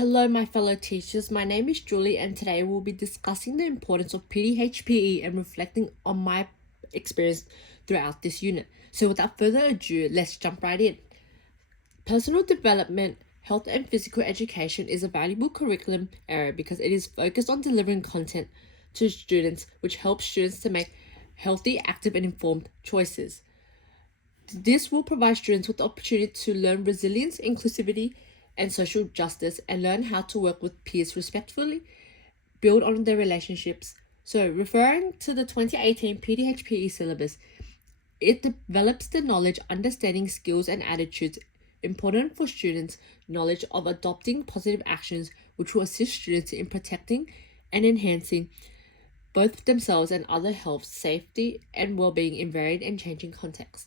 Hello, my fellow teachers. My name is Julie, and today we'll be discussing the importance of PDHPE and reflecting on my experience throughout this unit. So, without further ado, let's jump right in. Personal development, health, and physical education is a valuable curriculum area because it is focused on delivering content to students, which helps students to make healthy, active, and informed choices. This will provide students with the opportunity to learn resilience, inclusivity, and social justice, and learn how to work with peers respectfully, build on their relationships. So, referring to the 2018 PDHPE syllabus, it develops the knowledge, understanding, skills, and attitudes important for students' knowledge of adopting positive actions, which will assist students in protecting and enhancing both themselves and other health, safety, and well-being in varied and changing contexts.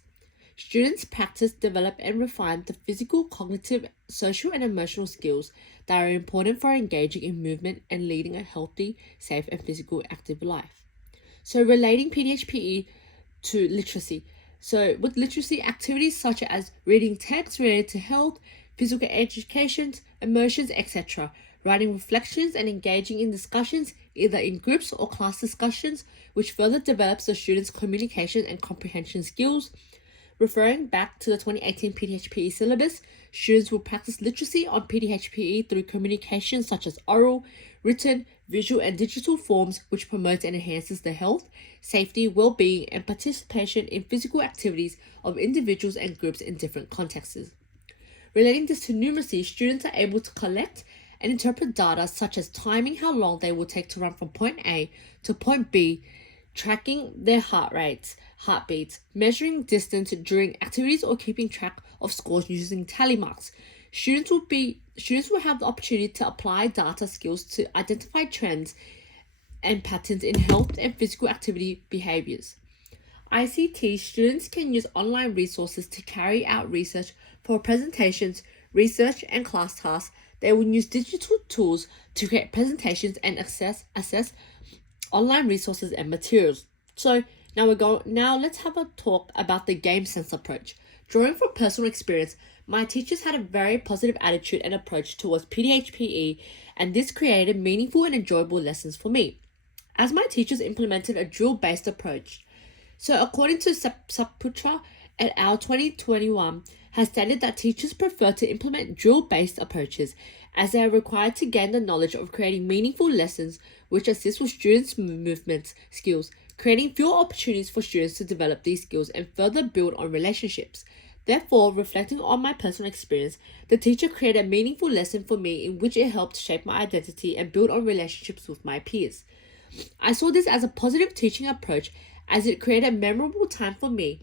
Students practice, develop, and refine the physical, cognitive, social, and emotional skills that are important for engaging in movement and leading a healthy, safe, and physical active life. So, relating PDHPE to literacy. So, with literacy, activities such as reading texts related to health, physical education, emotions, etc., writing reflections, and engaging in discussions, either in groups or class discussions, which further develops the students' communication and comprehension skills. Referring back to the 2018 PDHPE syllabus, students will practice literacy on PDHPE through communication such as oral, written, visual, and digital forms, which promotes and enhances the health, safety, well-being, and participation in physical activities of individuals and groups in different contexts. Relating this to numeracy, students are able to collect and interpret data such as timing how long they will take to run from point A to point B, tracking their heartbeats, measuring distance during activities, or keeping track of scores using tally marks. Students will have the opportunity to apply data skills to identify trends and patterns in health and physical activity behaviors. ICT students can use online resources to carry out research for presentations, research, and class tasks. They will use digital tools to create presentations and assess online resources and materials. So now let's have a talk about the game sense approach. Drawing from personal experience, my teachers had a very positive attitude and approach towards PDHPE, and this created meaningful and enjoyable lessons for me. As my teachers implemented a drill-based approach. So according to Saputra et al. 2021 has stated that teachers prefer to implement drill-based approaches as they are required to gain the knowledge of creating meaningful lessons which assist with students' movement skills, creating fewer opportunities for students to develop these skills and further build on relationships. Therefore, reflecting on my personal experience, the teacher created a meaningful lesson for me in which it helped shape my identity and build on relationships with my peers. I saw this as a positive teaching approach as it created a memorable time for me,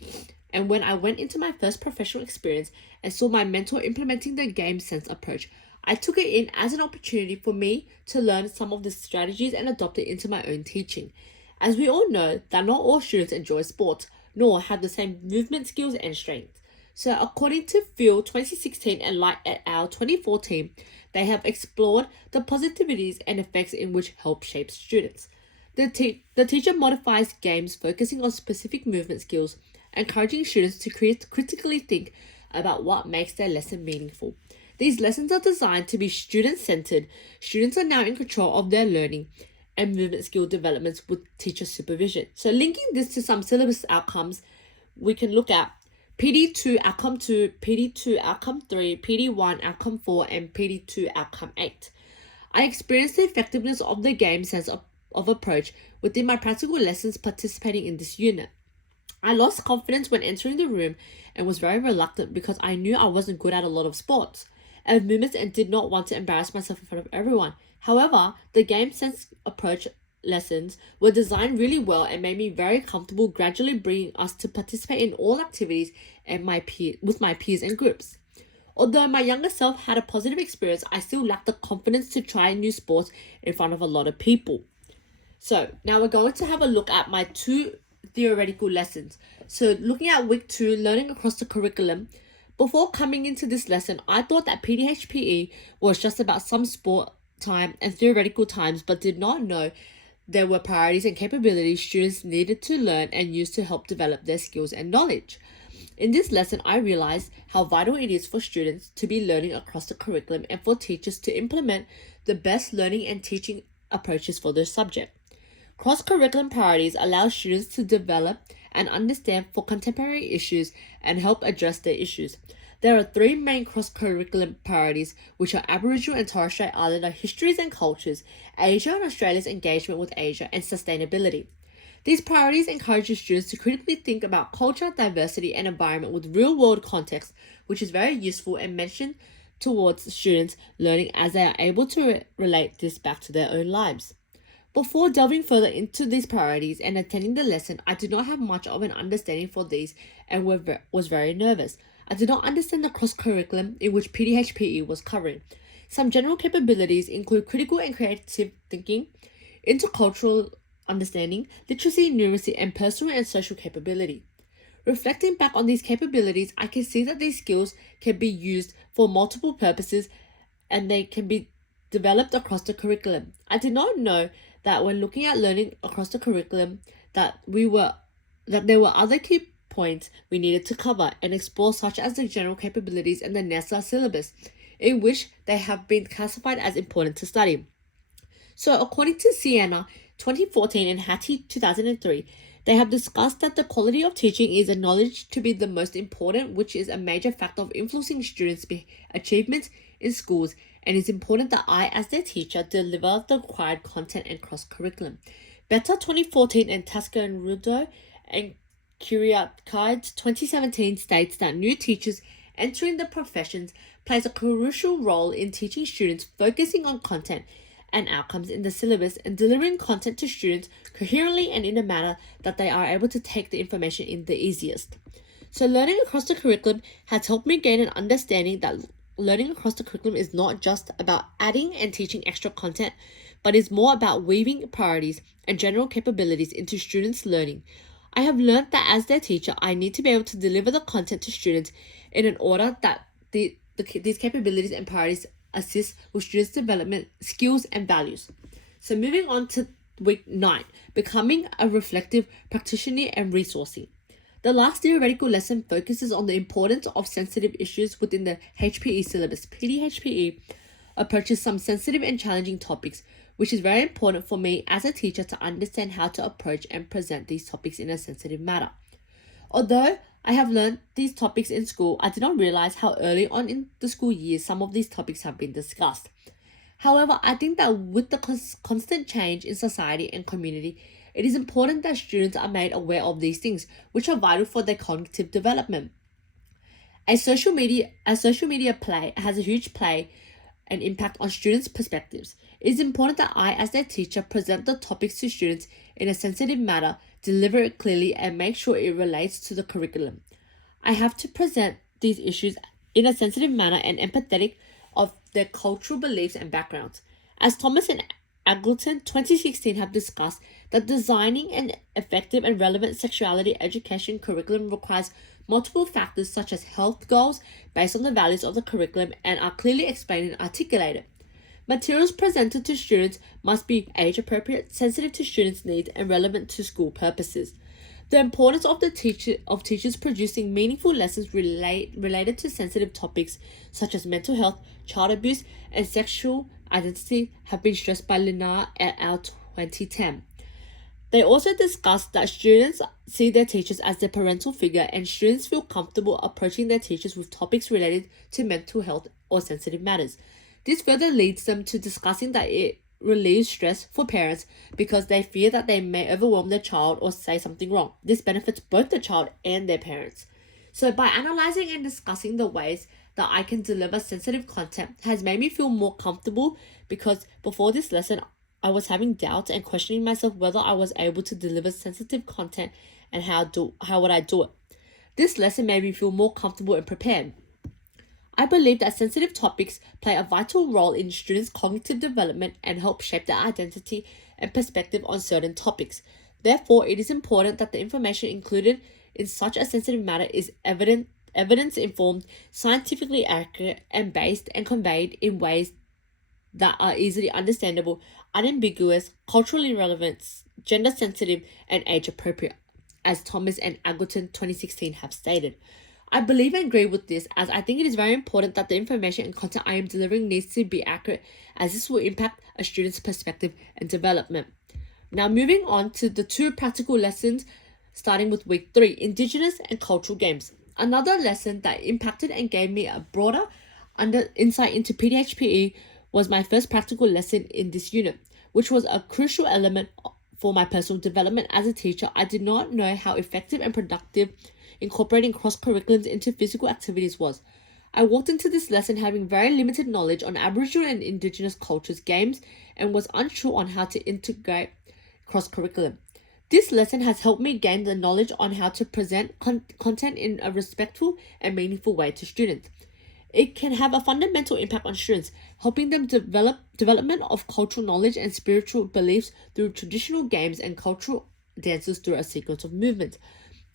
and when I went into my first professional experience and saw my mentor implementing the game sense approach, I took it in as an opportunity for me to learn some of the strategies and adopt it into my own teaching. As we all know that not all students enjoy sports, nor have the same movement skills and strength. So according to Field 2016 and Light et al. 2014, they have explored the positivities and effects in which help shape students. The teacher modifies games focusing on specific movement skills, encouraging students to critically think about what makes their lesson meaningful. These lessons are designed to be student-centered. Students are now in control of their learning and movement skill developments with teacher supervision. So linking this to some syllabus outcomes, we can look at PD2 Outcome 2, PD2 Outcome 3, PD1 Outcome 4, and PD2 Outcome 8. I experienced the effectiveness of the game sense of approach within my practical lessons participating in this unit. I lost confidence when entering the room and was very reluctant because I knew I wasn't good at a lot of sports and movements and did not want to embarrass myself in front of everyone. However, the game sense approach lessons were designed really well and made me very comfortable, gradually bringing us to participate in all activities and with my peers and groups. Although my younger self had a positive experience, I still lacked the confidence to try new sports in front of a lot of people. So now we're going to have a look at my 2 theoretical lessons. So looking at week 2, learning across the curriculum. Before coming into this lesson, I thought that PDHPE was just about some sport time and theoretical times, but did not know there were priorities and capabilities students needed to learn and use to help develop their skills and knowledge. In this lesson, I realized how vital it is for students to be learning across the curriculum and for teachers to implement the best learning and teaching approaches for their subject. Cross-curriculum priorities allow students to develop and understand for contemporary issues and help address their issues. There are three main cross-curriculum priorities, which are Aboriginal and Torres Strait Islander histories and cultures, Asia and Australia's engagement with Asia, and sustainability. These priorities encourage students to critically think about culture, diversity, and environment with real-world context, which is very useful and mentioned towards students learning as they are able to relate this back to their own lives. Before delving further into these priorities and attending the lesson, I did not have much of an understanding for these and was very nervous. I did not understand the cross-curriculum in which PDHPE was covering. Some general capabilities include critical and creative thinking, intercultural understanding, literacy, numeracy, and personal and social capability. Reflecting back on these capabilities, I can see that these skills can be used for multiple purposes and they can be developed across the curriculum. I did not know that when looking at learning across the curriculum that there were other key points we needed to cover and explore, such as the general capabilities and the NESA syllabus, in which they have been classified as important to study. So according to Siena 2014 and Hattie 2003, they have discussed that the quality of teaching is acknowledged to be the most important, which is a major factor of influencing students' achievements in schools, and it's important that I, as their teacher, deliver the required content and cross-curriculum. Beta 2014 and Tasker and Rudo and Kyriakide 2017 states that new teachers entering the professions plays a crucial role in teaching students, focusing on content and outcomes in the syllabus and delivering content to students coherently and in a manner that they are able to take the information in the easiest. So learning across the curriculum has helped me gain an understanding that learning across the curriculum is not just about adding and teaching extra content, but is more about weaving priorities and general capabilities into students' learning. I have learned that as their teacher, I need to be able to deliver the content to students in an order that these capabilities and priorities assist with students' development, skills, and values. So moving on to week 9, becoming a reflective practitioner and resourcing. The last theoretical lesson focuses on the importance of sensitive issues within the HPE syllabus. PDHPE approaches some sensitive and challenging topics, which is very important for me as a teacher to understand how to approach and present these topics in a sensitive manner. Although I have learned these topics in school, I did not realize how early on in the school year some of these topics have been discussed. However, I think that with the constant change in society and community, it is important that students are made aware of these things, which are vital for their cognitive development. A social media play has a huge play and impact on students' perspectives. It is important that I, as their teacher, present the topics to students in a sensitive manner, deliver it clearly, and make sure it relates to the curriculum. I have to present these issues in a sensitive manner and empathetic of their cultural beliefs and backgrounds. As Thomas and Angleton 2016 have discussed, that designing an effective and relevant sexuality education curriculum requires multiple factors such as health goals based on the values of the curriculum and are clearly explained and articulated. Materials presented to students must be age-appropriate, sensitive to students' needs, and relevant to school purposes. The importance of teachers producing meaningful lessons related to sensitive topics such as mental health, child abuse, and sexual identity have been stressed by Linar et al. 2010. They also discussed that students see their teachers as their parental figure, and students feel comfortable approaching their teachers with topics related to mental health or sensitive matters. This further leads them to discussing that it relieves stress for parents because they fear that they may overwhelm their child or say something wrong. This benefits both the child and their parents. So by analyzing and discussing the ways that I can deliver sensitive content has made me feel more comfortable, because before this lesson I was having doubts and questioning myself whether I was able to deliver sensitive content and how would I do it. This lesson made me feel more comfortable and prepared. I believe that sensitive topics play a vital role in students' cognitive development and help shape their identity and perspective on certain topics. Therefore, it is important that the information included in such a sensitive matter is evidence-informed, scientifically accurate, and based and conveyed in ways that are easily understandable, unambiguous, culturally relevant, gender-sensitive, and age-appropriate, as Thomas and Angleton 2016 have stated. I believe and agree with this, as I think it is very important that the information and content I am delivering needs to be accurate, as this will impact a student's perspective and development. Now, moving on to the 2 practical lessons, starting with week 3, Indigenous and Cultural Games. Another lesson that impacted and gave me a broader insight into PDHPE was my first practical lesson in this unit, which was a crucial element for my personal development as a teacher. I did not know how effective and productive incorporating cross-curriculums into physical activities was. I walked into this lesson having very limited knowledge on Aboriginal and Indigenous cultures, games, and was unsure on how to integrate cross-curriculum. This lesson has helped me gain the knowledge on how to present content in a respectful and meaningful way to students. It can have a fundamental impact on students, helping them development of cultural knowledge and spiritual beliefs through traditional games and cultural dances through a sequence of movements.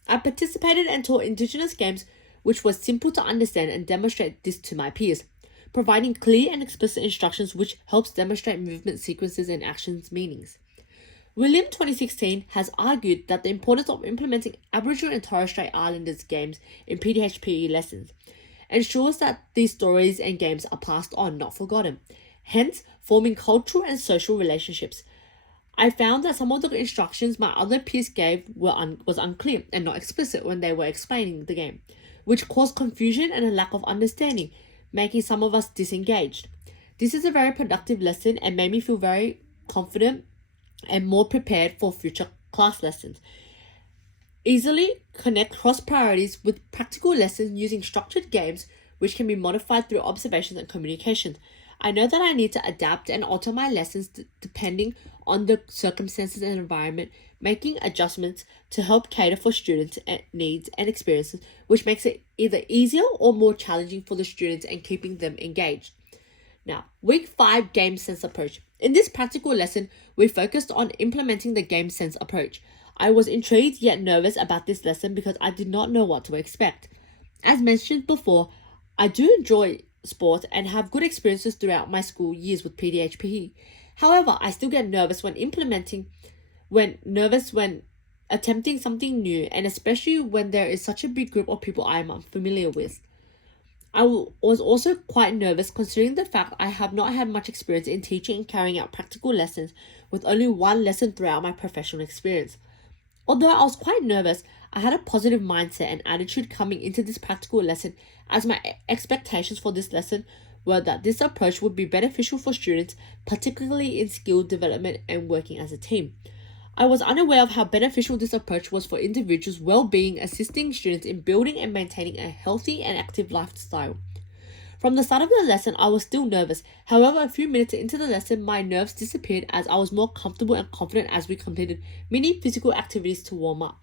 I participated and taught Indigenous games, which was simple to understand and demonstrate this to my peers, providing clear and explicit instructions which helps demonstrate movement sequences and actions meanings. William 2016 has argued that the importance of implementing Aboriginal and Torres Strait Islanders games in PDHPE lessons ensures that these stories and games are passed on, not forgotten, hence forming cultural and social relationships. I found that some of the instructions my other peers gave was unclear and not explicit when they were explaining the game, which caused confusion and a lack of understanding, making some of us disengaged. This is a very productive lesson and made me feel very confident and more prepared for future class lessons. Easily connect cross priorities with practical lessons using structured games which can be modified through observations and communication. I know that I need to adapt and alter my lessons depending on the circumstances and environment, making adjustments to help cater for students' needs and experiences, which makes it either easier or more challenging for the students and keeping them engaged. Now, week 5 game sense approach. In this practical lesson, we focused on implementing the game sense approach. I was intrigued yet nervous about this lesson because I did not know what to expect. As mentioned before, I do enjoy sport and have good experiences throughout my school years with PDHPE. However, I still get nervous when attempting something new, and especially when there is such a big group of people I am unfamiliar with. I was also quite nervous considering the fact I have not had much experience in teaching and carrying out practical lessons with only one lesson throughout my professional experience. Although I was quite nervous, I had a positive mindset and attitude coming into this practical lesson, as my expectations for this lesson were that this approach would be beneficial for students, particularly in skill development and working as a team. I was unaware of how beneficial this approach was for individuals' well-being, assisting students in building and maintaining a healthy and active lifestyle. From the start of the lesson, I was still nervous. However, a few minutes into the lesson, my nerves disappeared as I was more comfortable and confident as we completed many physical activities to warm up.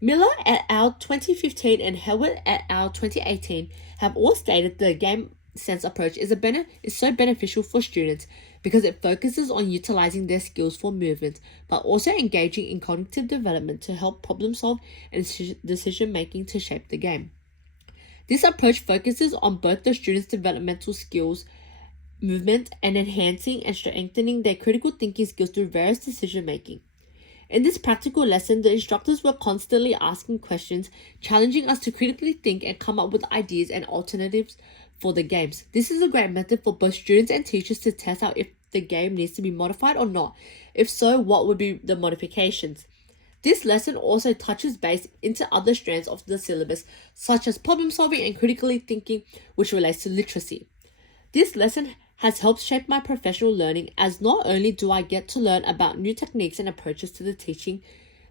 Miller et al. 2015 and Howard et al. 2018 have all stated the game sense approach is so beneficial for students because it focuses on utilizing their skills for movement, but also engaging in cognitive development to help problem solve and decision making to shape the game. This approach focuses on both the students' developmental skills, movement, and enhancing and strengthening their critical thinking skills through various decision making. In this practical lesson, the instructors were constantly asking questions, challenging us to critically think and come up with ideas and alternatives for the games. This is a great method for both students and teachers to test out if the game needs to be modified or not. If so, what would be the modifications? This lesson also touches base into other strands of the syllabus, such as problem solving and critically thinking, which relates to literacy. This lesson has helped shape my professional learning, as not only do I get to learn about new techniques and approaches to the teaching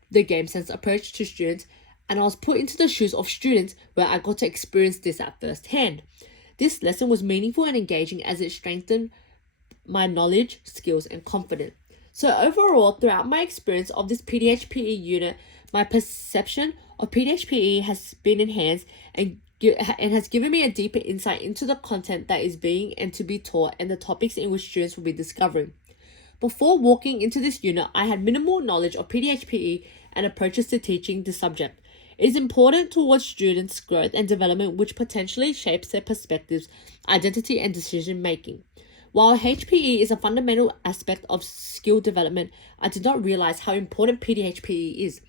the game sense approach to students, and I was put into the shoes of students where I got to experience this at first hand. This lesson was meaningful and engaging as it strengthened my knowledge, skills, and confidence. So overall, throughout my experience of this PDHPE unit, my perception of PDHPE has been enhanced and has given me a deeper insight into the content that is being and to be taught and the topics in which students will be discovering. Before walking into this unit, I had minimal knowledge of PDHPE and approaches to teaching the subject. It is important towards students' growth and development, which potentially shapes their perspectives, identity, and decision making. While HPE is a fundamental aspect of skill development, I did not realize how important PDHPE is.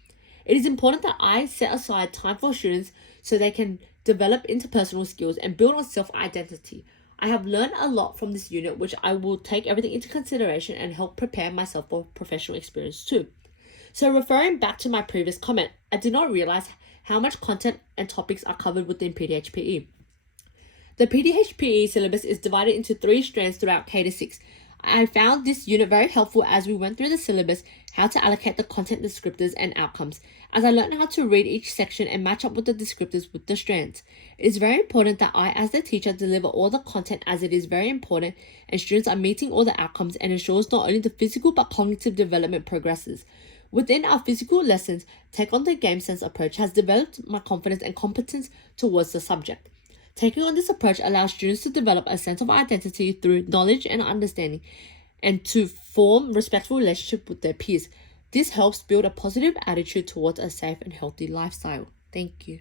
It is important that I set aside time for students so they can develop interpersonal skills, and build on self-identity. I have learned a lot from this unit, which I will take everything into consideration and help prepare myself for professional experience too. So referring back to my previous comment, I did not realize how much content and topics are covered within PDHPE. The PDHPE syllabus is divided into 3 strands throughout K-6. I found this unit very helpful as we went through the syllabus, how to allocate the content descriptors and outcomes, as I learned how to read each section and match up with the descriptors with the strands. It is very important that I, as the teacher, deliver all the content as it is very important and students are meeting all the outcomes and ensures not only the physical but cognitive development progresses. Within our physical lessons, Take on the Game Sense approach has developed my confidence and competence towards the subject. Taking on this approach allows students to develop a sense of identity through knowledge and understanding and to form respectful relationships with their peers. This helps build a positive attitude towards a safe and healthy lifestyle. Thank you.